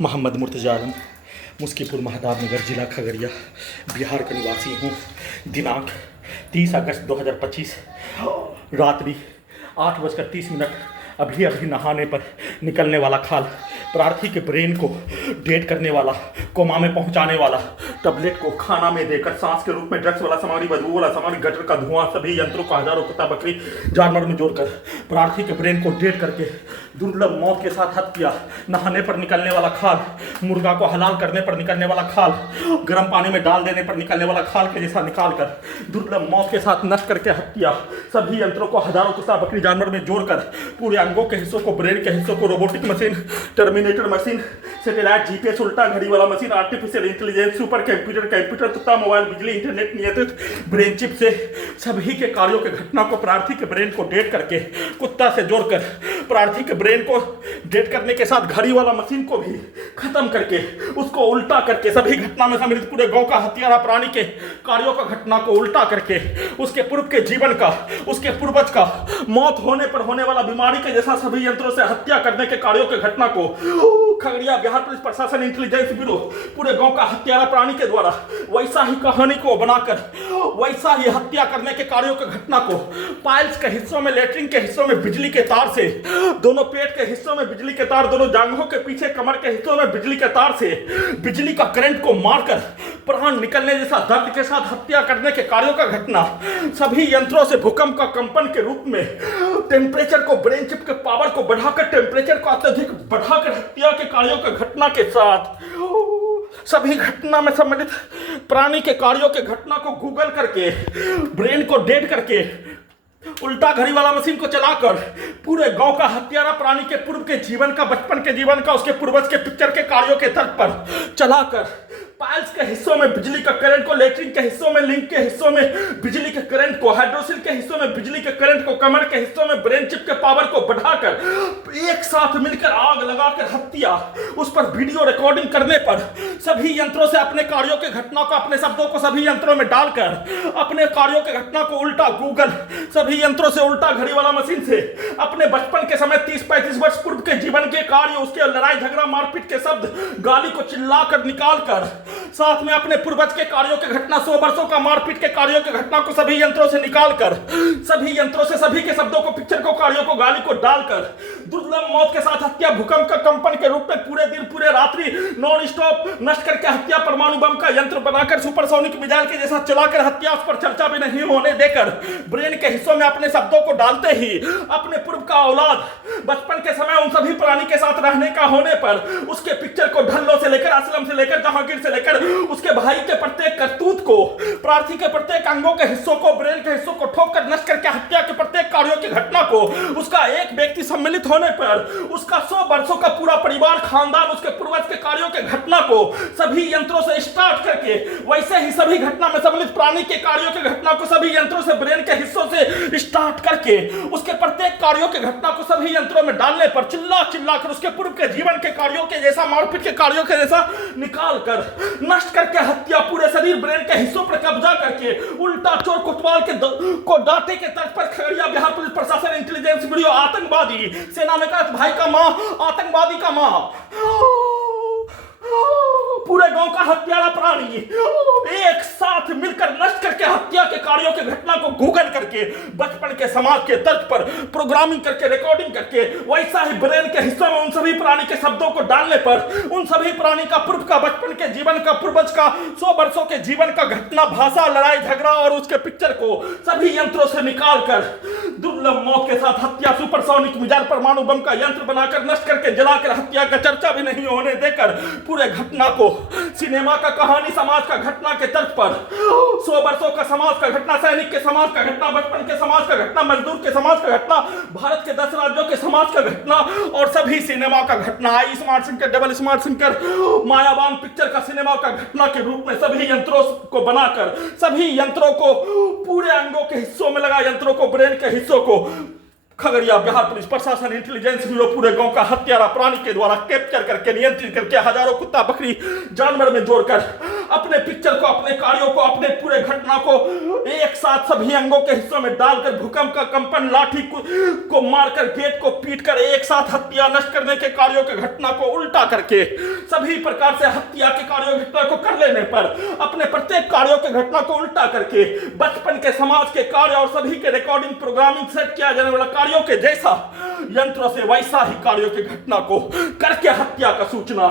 मोहम्मद मुर्तजा आलम, मुस्कीपुर महताब नगर, जिला खगड़िया, बिहार का निवासी हूँ। दिनांक 30 अगस्त 2025 रात्रि 8:30। अभी अभी नहाने पर निकलने वाला खाल, प्रार्थी के ब्रेन को डेट करने वाला, कोमा में पहुंचाने वाला, टैबलेट को खाना में देकर सांस के रूप में ड्रग्स वाला सामग्री, बदबू वाला सामग्री, गटर का धुआं, सभी यंत्रों को हजारों कुत्ता बकरी जानवर में जोड़कर प्रार्थी के ब्रेन को डेट करके दुर्लभ मौत के साथ हत्या, नहाने पर निकलने वाला खाल, मुर्गा को हलाल करने पर निकलने वाला खाल, गर्म पानी में डाल देने पर निकलने वाला खाल के जैसा निकाल कर दुर्लभ मौत के साथ नष्ट करके हत्या, सभी यंत्रों को हजारों कुत्ता बकरी जानवर में जोड़कर पूरे अंगों के हिस्सों को, ब्रेन के हिस्सों को, robotic machine, terminator machine, satellite, GPS, उल्टा घड़ी वाला machine, artificial intelligence, super computer, कुत्ता, मोबाइल, बिजली, इंटरनेट नियंत्रित ब्रेन चिप से सभी के कार्यों के घटना को प्रार्थी के ब्रेन को डेट करके कुत्ता से जोड़कर प्रार्थी के ब्रेन को डेट करने के साथ घड़ी वाला मशीन को भी खत्म करके उसको उल्टा करके सभी घटना में सम्मिलित पूरे गांव का हत्यारा प्राणी के कार्यों का घटना को उल्टा करके उसके पूर्व के जीवन का, उसके पूर्वज का मौत होने पर होने वाला बीमारी के जैसा सभी यंत्रों से हत्या करने के कार्यों के घटना को खगड़िया बिहार पुलिस प्रशासन इंटेलिजेंस ब्यूरो पूरे गांव का हत्यारा प्राणी के द्वारा वैसा ही कहानी को बनाकर वैसा ही हत्या करने के कार्यों के घटना को पाइल्स के हिस्सों में, लेटरिन के हिस्सों में बिजली के तार से, दोनों पेट के हिस्सों में बिजली के तार, दोनों जांघों के पीछे कमर के हिस्सों में बिजली के तार से बिजली का करंट को मारकर प्राण निकलने जैसा दर्द के साथ हत्या करने के कार्यों का घटना, सभी यंत्रों से भूकंप का कंपन के रूप में टेम्परेचर को, ब्रेन चिप के पावर को बढ़ाकर, टेम्परेचर को अत्यधिक बढ़ाकर हत्या के कार्यों के घटना के साथ सभी घटना में सम्मिलित प्राणी के कार्यों के घटना को गूगल करके, ब्रेन को डेट करके, उल्टा घड़ी वाला मशीन को चलाकर पूरे गांव का हत्यारा प्राणी के पूर्व के जीवन का, बचपन के जीवन का, उसके पूर्वज के पिक्चर के कार्यों के तर्क पर चलाकर पाइल्स के हिस्सों में बिजली का करंट को, लेटरिन के हिस्सों में, लिंक के हिस्सों में बिजली के करंट को, हाइड्रोसिल के हिस्सों में बिजली के करंट को, कमर के हिस्सों में ब्रेन चिप के पावर को बढ़ाकर एक साथ मिलकर आग लगाकर हत्या, उस पर वीडियो रिकॉर्डिंग करने पर सभी यंत्रों से अपने कार्यों के घटना को, अपने शब्दों को सभी यंत्रों में डालकर अपने कार्यों के घटना को उल्टा गूगल, सभी यंत्रों से, उल्टा घड़ी वाला मशीन से अपने बचपन के समय 30-35 वर्ष पूर्व के जीवन के कार्य, उसके लड़ाई झगड़ा मारपीट के शब्द, गाली को चिल्लाकर निकाल कर, साथ में अपने पूर्वज के कार्यों के घटना, 100 वर्षों का मारपीट के कार्यों के घटना को सभी यंत्रों से निकालकर, सभी यंत्रों से सभी के शब्दों को, पिक्चर को, कार्यों को, गाली को डालकर दुर्लभ मौत के साथ हत्या, भूकंप का कंपन के रूप में पूरे दिन पूरे रात्रि नॉन स्टॉप नष्ट करके हत्या, परमाणु बम का यंत्र बनाकर, सुपरसोनिक मिसाइल के जैसा चलाकर हत्या, उस पर चर्चा भी नहीं होने देकर ब्रेन के हिस्सों में अपने शब्दों को डालते ही अपने पूर्व का औलाद बचपन के समय उन सभी प्राणी के साथ रहने का होने पर उसके पिक्चर को ढल्लो से लेकर, असलम से लेकर, जहांगीर से लेकर उसके भाई के प्रत्येक करतूत को, प्रार्थी के प्रत्येक अंगों के हिस्सों को, ब्रेन के हिस्सों को ठोक कर नष्ट करके हत्या के प्रत्येक कार्यों की घटना को, उसका एक व्यक्ति सम्मिलित होने पर उसका 100 वर्षों का पूरा परिवार, खानदान, उसके पूर्वज के कार्यों के घटना को सभी यंत्रों से स्टार्ट करके वैसे ही सभी घटना में सम्मिलित प्राणी के कार्यों की घटना को सभी यंत्रों से, ब्रेन के हिस्सों से स्टार्ट करके उसके प्रत्येक कार्यों की घटना को सभी यंत्रों में डालने पर चिल्ला कर उसके पूर्व के जीवन के कार्यों के जैसा, मारपीट के कार्यों के जैसा निकाल कर नष्ट करके हत्या, पूरे शरीर, ब्रेन के हिस्सों पर कब्जा करके उल्टा चोर कोतवाल को डांटे के तर्ज पर खगड़िया बिहार पुलिस प्रशासन इंटेलिजेंस ब्यूरो आतंकवादी सेना में का भाई का मां, आतंकवादी का मां, पूरे गांव का हत्यारा प्राणी एक साथ मिलकर नष्ट करके हत्या के कार्यों के घटना को गूगल करके, बचपन के समाज के तर्ज पर प्रोग्रामिंग करके, रिकॉर्डिंग करके वैसा ही ब्रेन के हिस्सों में उन सभी प्राणी के शब्दों को डालने पर उन सभी प्राणी का, पूर्व का, बचपन के जीवन का, पूर्वज का, 100 वर्षों के जीवन का घटना, भाषा, लड़ाई झगड़ा और उसके पिक्चर को सभी यंत्रों से निकालकर दुर्लभ मौत के साथ हत्या, सुपरसोनिक मिसाइल, परमाणु बम का यंत्र बनाकर नष्ट करके जलाकर हत्या का चर्चा भी नहीं होने देकर पूरे घटना को सिनेमा का कहानी, समाज का घटना के तर्ज पर 100 वर्षों का समाज का घटना, सैनिक के समाज का घटना, बचपन के समाज का घटना, मजदूर के समाज का घटना, भारत के 10 राज्यों के समाज का घटना और सभी सिनेमा का घटना, आई स्मार्ट सिंकर, डबल स्मार्ट सिंकर, मायावान पिक्चर का सिनेमा का घटना के रूप में सभी यंत्रों को बनाकर, सभी यंत्रों को पूरे अंगों के हिस्सों में लगा, यंत्रों को, ब्रेन के हिस्सों को खगड़िया बिहार पुलिस प्रशासन इंटेलिजेंस ब्यूरो पूरे गांव का हत्यारा प्राणी के द्वारा कैप्चर करके नियंत्रित करके हजारों कुत्ता बकरी जानवर में जोड़कर अपने पिक्चर को, अपने कार्यों को, अपने पूरे घटना को एक साथ सभी अंगों के हिस्सों में डालकर भूकंप का कंपन, लाठी को मारकर, गेट को पीटकर एक साथ हत्या नष्ट करने के कार्यों की घटना को उल्टा करके सभी प्रकार से हत्या के कार्यों की घटना को कर लेने पर अपने प्रत्येक कार्यों की घटना को उल्टा करके बचपन के समाज के कार्य और सभी के रिकॉर्डिंग प्रोग्रामिंग सेट किया जाने वाला कार्यों के जैसा यंत्रों से वैसा ही कार्यों की घटना को करके हत्या का सूचना